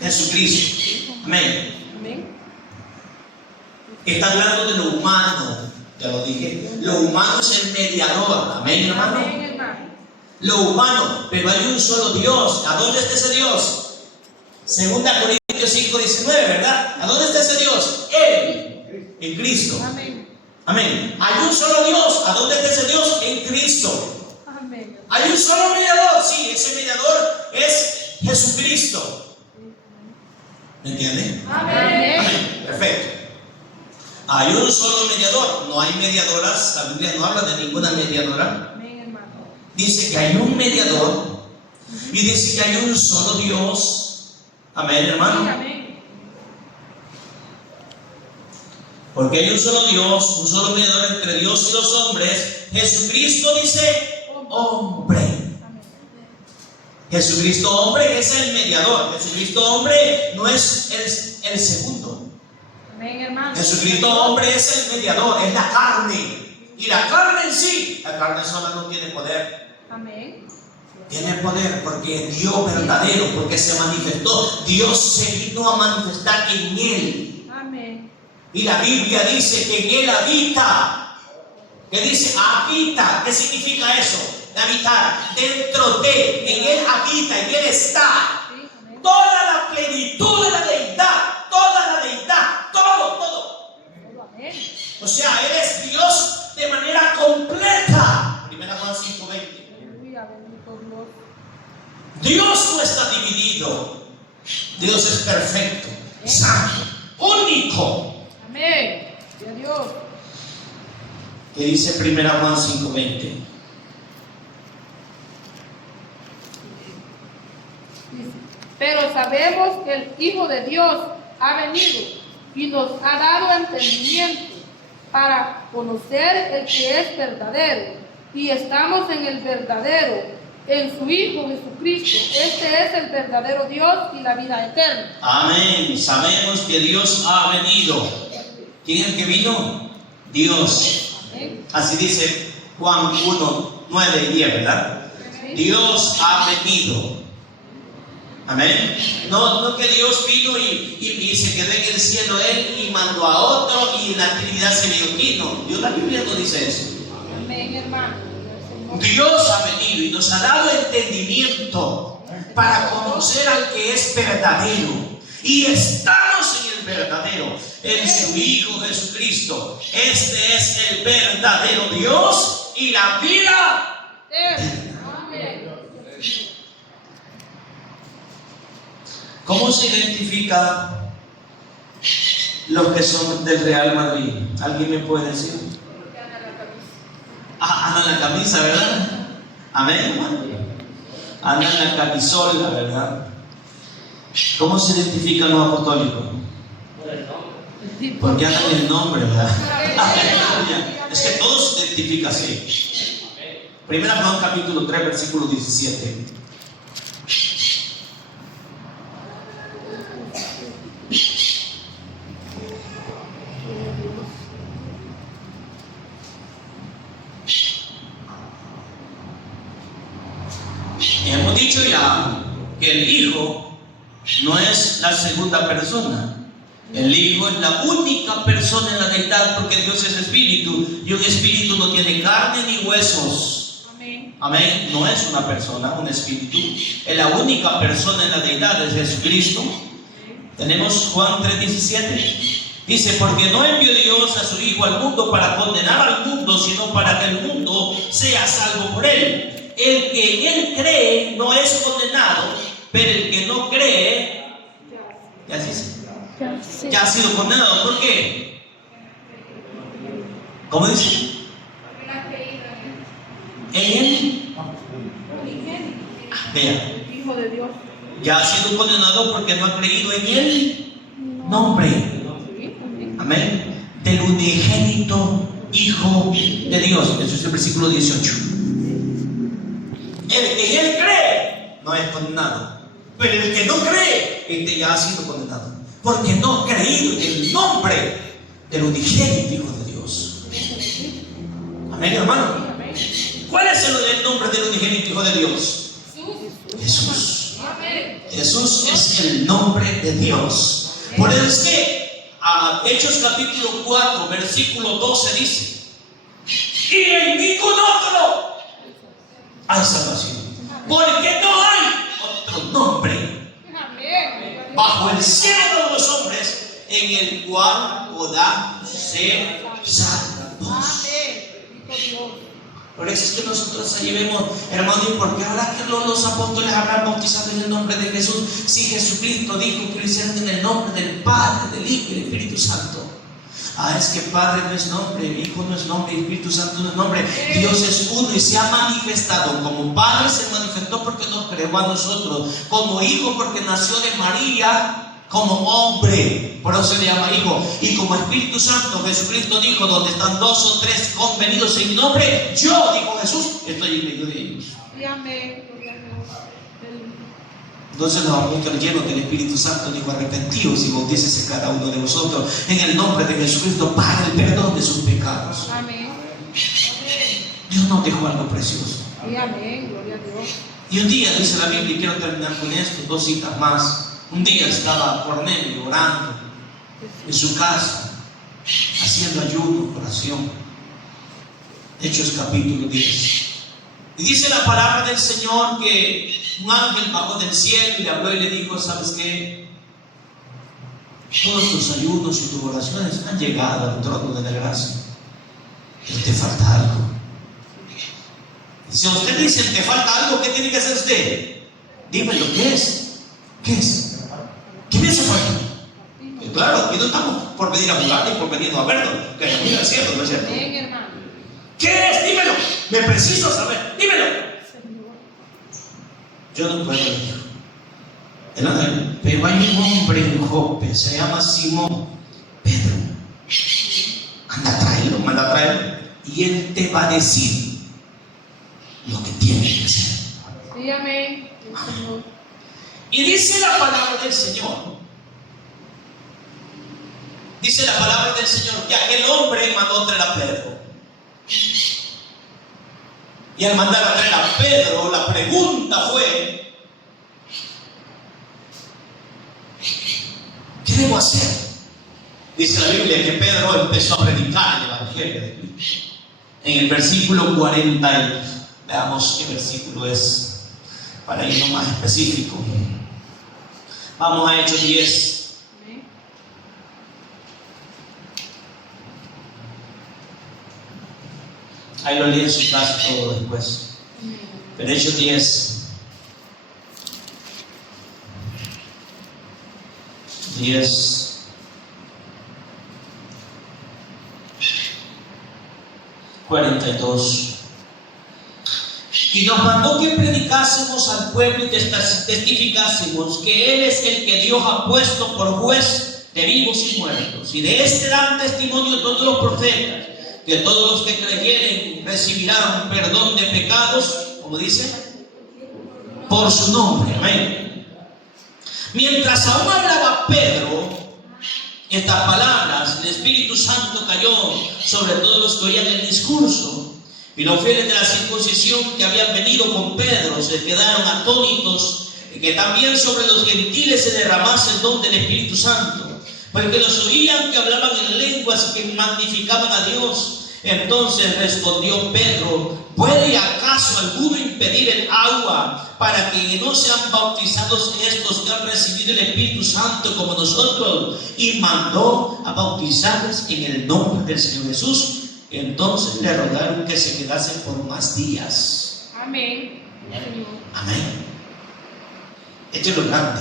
Jesucristo. Amén. Amén. Está hablando de lo humano. Ya lo dije. Lo humano es el mediador. Amén, hermano. Amén, hermano. Lo humano. Pero hay un solo Dios. ¿A dónde está ese Dios? 2 Corintios 5:19, ¿verdad? ¿A dónde está ese Dios? Él. En Cristo. Amén. Amén. Hay un solo Dios. ¿A dónde está ese Dios? En Cristo. Amén. Hay un solo mediador. Sí, ese mediador es Jesucristo. ¿Me entienden? Amén. Amén. Perfecto. Hay un solo mediador. No hay mediadoras. La Biblia no habla de ninguna mediadora. Amén, hermano. Dice que hay un mediador. Y dice que hay un solo Dios. Amén, hermano. Amén. Porque hay un solo Dios, un solo mediador entre Dios y los hombres. Jesucristo dice hombre. Jesucristo hombre es el mediador. Jesucristo hombre no es el segundo. Amén, hermano. Jesucristo hombre es el mediador, es la carne. Y la carne en sí, la carne sola no tiene poder. Amén. Tiene poder porque Dios verdadero, porque se manifestó. Dios se vino a manifestar en él. Amén. Y la Biblia dice que en él habita. ¿Qué dice? Habita. ¿Qué significa eso? Habitar. Dentro de, en él habita, en él está. Sí, amén. Toda la plenitud de la deidad. Toda la deidad. Todo. Amén. O sea, Él es Dios de manera completa. 1 Juan 5:20. Aleluya, bendito Dios. Dios no está dividido. Dios es perfecto, santo, único. Amén. Gloria a Dios. ¿Qué dice 1 Juan 5:20? Dice, pero sabemos que el Hijo de Dios ha venido y nos ha dado entendimiento para conocer el que es verdadero. Y estamos en el verdadero, en su Hijo Jesucristo. Este es el verdadero Dios y la vida eterna. Amén. Sabemos que Dios ha venido. ¿Quién es el que vino? Dios. Amén. Así dice Juan 1, 9 y 10, ¿verdad? Dios ha venido. Amén. No que Dios vino y se quedó en el cielo Él y mandó a otro y en la Trinidad se vio aquí. No, Dios, la Biblia no dice eso. Amén, hermano. Dios ha venido y nos ha dado entendimiento para conocer al que es verdadero. Y estamos en el verdadero, en su Hijo Jesucristo. Este es el verdadero Dios y la vida. Amén. ¿Cómo se identifica los que son del Real Madrid? ¿Alguien me puede decir? Andan en la camisa, ¿verdad? Amén, hermano. Andan en la camisola, ¿verdad? ¿Cómo se identifican los apostólicos? Porque andan en el nombre, ¿verdad? Aleluya. Es que todo se identifica así. Primera Juan capítulo 3, versículo 17. Hemos dicho ya que el Hijo no es la segunda persona. El Hijo es la única persona en la deidad, porque Dios es espíritu y un espíritu no tiene carne ni huesos. Amén. Amén. No es una persona, un espíritu. Es la única persona en la deidad, es Jesucristo. Tenemos Juan 3:17. Dice, porque no envió Dios a su Hijo al mundo para condenar al mundo, sino para que el mundo sea salvo por él. El que en él cree no es condenado, pero el que no cree ya ha sido condenado. ¿Por qué? ¿Cómo dice? Porque no ha creído En él. Vea, Hijo de Dios. ya ha sido condenado porque no ha creído en el nombre. Amén. Del unigénito Hijo de Dios. Eso es el versículo 18. El que en él cree no es condenado, pero el que no cree, este ya ha sido condenado, porque no ha creído en el nombre del unigénito Hijo de Dios. Amén, hermano. ¿Cuál es el nombre del unigénito Hijo de Dios? Jesús. Jesús es el nombre de Dios. Por eso es que Hechos capítulo 4 versículo 12 dice, y en ningún otro hay salvación, porque no hay otro nombre bajo el cielo de los hombres en el cual podamos ser salvos. Por eso es que nosotros allí vemos, hermano, ¿y por qué ahora que los apóstoles habrán bautizado en el nombre de Jesús? Si Jesucristo dijo que lo hicieran en el nombre del Padre, del Hijo y del Espíritu Santo. Es que Padre no es nombre, Hijo no es nombre, Espíritu Santo no es nombre. Dios es uno y se ha manifestado. Como Padre se manifestó porque nos creó a nosotros. Como Hijo porque nació de María. Como hombre, por eso se le llama Hijo. Y como Espíritu Santo, Jesucristo dijo, donde están 2 o 3 convenidos en mi nombre, yo, dijo Jesús, estoy en medio de ellos. Entonces los apóstoles llenos del Espíritu Santo dijo, arrepentíos y bautícese cada uno de vosotros en el nombre de Jesucristo para el perdón de sus pecados. Amén. Dios nos dejó algo precioso. Amén. Gloria a Dios. Y un día, dice la Biblia, y quiero terminar con esto, 2 citas más. Un día estaba Cornelio orando en su casa, haciendo ayuno, oración. Hechos capítulo 10. Y dice la palabra del Señor que un ángel bajó del cielo y le habló y le dijo, ¿sabes qué? Todos tus ayunos y tus oraciones han llegado al trono de la gracia. Pero te falta algo. Y si a usted dice, te falta algo, ¿qué tiene que hacer usted? Dímelo, ¿qué es? ¿Qué es? ¿Qué me hace falta? Y claro, aquí no estamos por venir a jugar ni por venir a verlo, que es muy cierto, ¿no es cierto? Amén, hermano. ¿Qué es? Dímelo. Me preciso saber. Dímelo. Yo no puedo decir. Pero hay un hombre en Jope, se llama Simón Pedro. Anda a traerlo, manda a traerlo. Y él te va a decir lo que tiene que hacer. Sí, amén. Y dice la palabra del Señor Dice la palabra del Señor que aquel hombre mandó traer a Pedro. Y al mandar a traer a Pedro, la pregunta fue: ¿qué debo hacer? Dice la Biblia que Pedro empezó a predicar el Evangelio de Cristo. En el versículo 40, veamos qué versículo es para irnos más específico. Vamos a Hechos 10. Ahí lo leí en su casa todo después. Pero Hechos 10. 42. Y nos mandó que predicásemos al pueblo y testificásemos que Él es el que Dios ha puesto por juez de vivos y muertos. Y de este dan testimonio todos los profetas, que todos los que creyeren recibirán perdón de pecados, como dice, por su nombre. Amén. Mientras aún hablaba Pedro estas palabras, el Espíritu Santo cayó sobre todos los que oían el discurso, y los fieles de la circuncisión que habían venido con Pedro se quedaron atónitos, y que también sobre los gentiles se derramase el don del Espíritu Santo, porque los oían que hablaban en lenguas y que magnificaban a Dios. Entonces respondió Pedro: ¿puede acaso alguno impedir el agua para que no sean bautizados estos que han recibido el Espíritu Santo como nosotros? Y mandó a bautizarles en el nombre del Señor Jesús. Entonces le rogaron que se quedasen por más días. Amén. Amén. Esto es lo grande.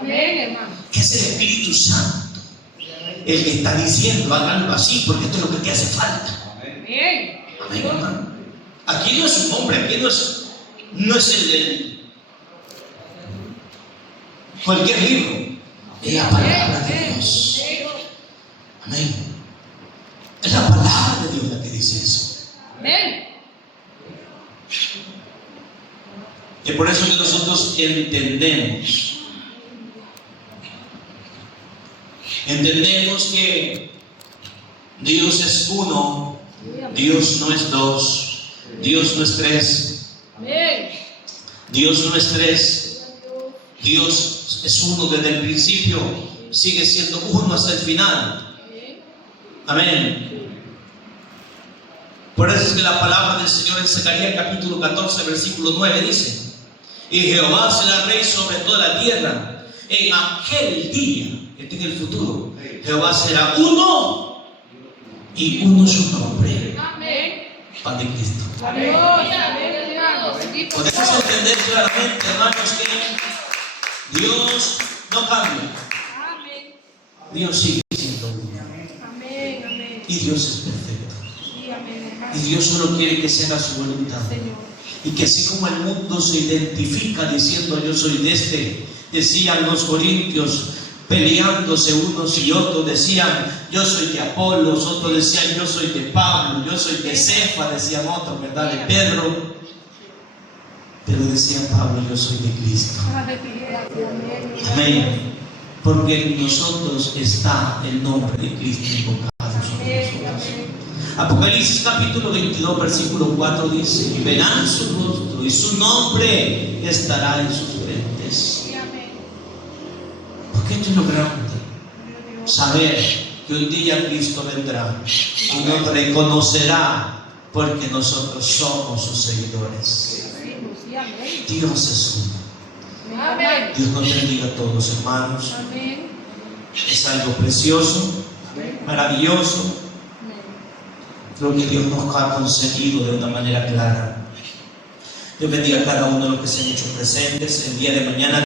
Amén, hermano. Que es el Espíritu Santo el que está diciendo: háganlo así, porque esto es lo que te hace falta. Amén. Amén, hermano. Aquí no es un hombre, aquí no es el cualquier libro, es la palabra de Dios. Amén. Es la palabra de Dios la que dice eso. Amén. Y por eso que nosotros entendemos que Dios es uno, Dios no es dos, Dios no es tres, Dios no es tres, Dios es uno desde el principio, sigue siendo uno hasta el final. Amén. Por eso es que la palabra del Señor en Zacarías capítulo 14 versículo 9 dice: y Jehová será rey sobre toda la tierra. En aquel día, este en el futuro, Jehová será uno y uno su nombre. Amén. Pan de Cristo. Amén. Amén. Podemos entender claramente, hermanos, que Dios no cambia. Amén. Dios sigue siendo uno. Amén. Amén. Y Dios es perfecto. Sí, amén, hermano. Y Dios solo quiere que se haga su voluntad. Señor. Y que así como el mundo se identifica diciendo: yo soy de este, decían los corintios, peleándose unos y otros, decían: yo soy de Apolos, otros decían: yo soy de Pablo, yo soy de Cefa, decían otros, ¿verdad? De Pedro. Pero decía Pablo: yo soy de Cristo. Amén. Porque en nosotros está el nombre de Cristo invocado sobre nosotros. Apocalipsis capítulo 22 versículo 4 dice: y verán su rostro y su nombre estará en sus frentes. Porque esto es lo grande, saber que un día Cristo vendrá y nos reconocerá, porque nosotros somos sus seguidores. Dios es uno. Amén. Dios nos bendiga a todos, hermanos. Amén. Es algo precioso, maravilloso, lo que Dios nos ha concedido de una manera clara. Dios bendiga a cada uno de los que se han hecho presentes el día de mañana.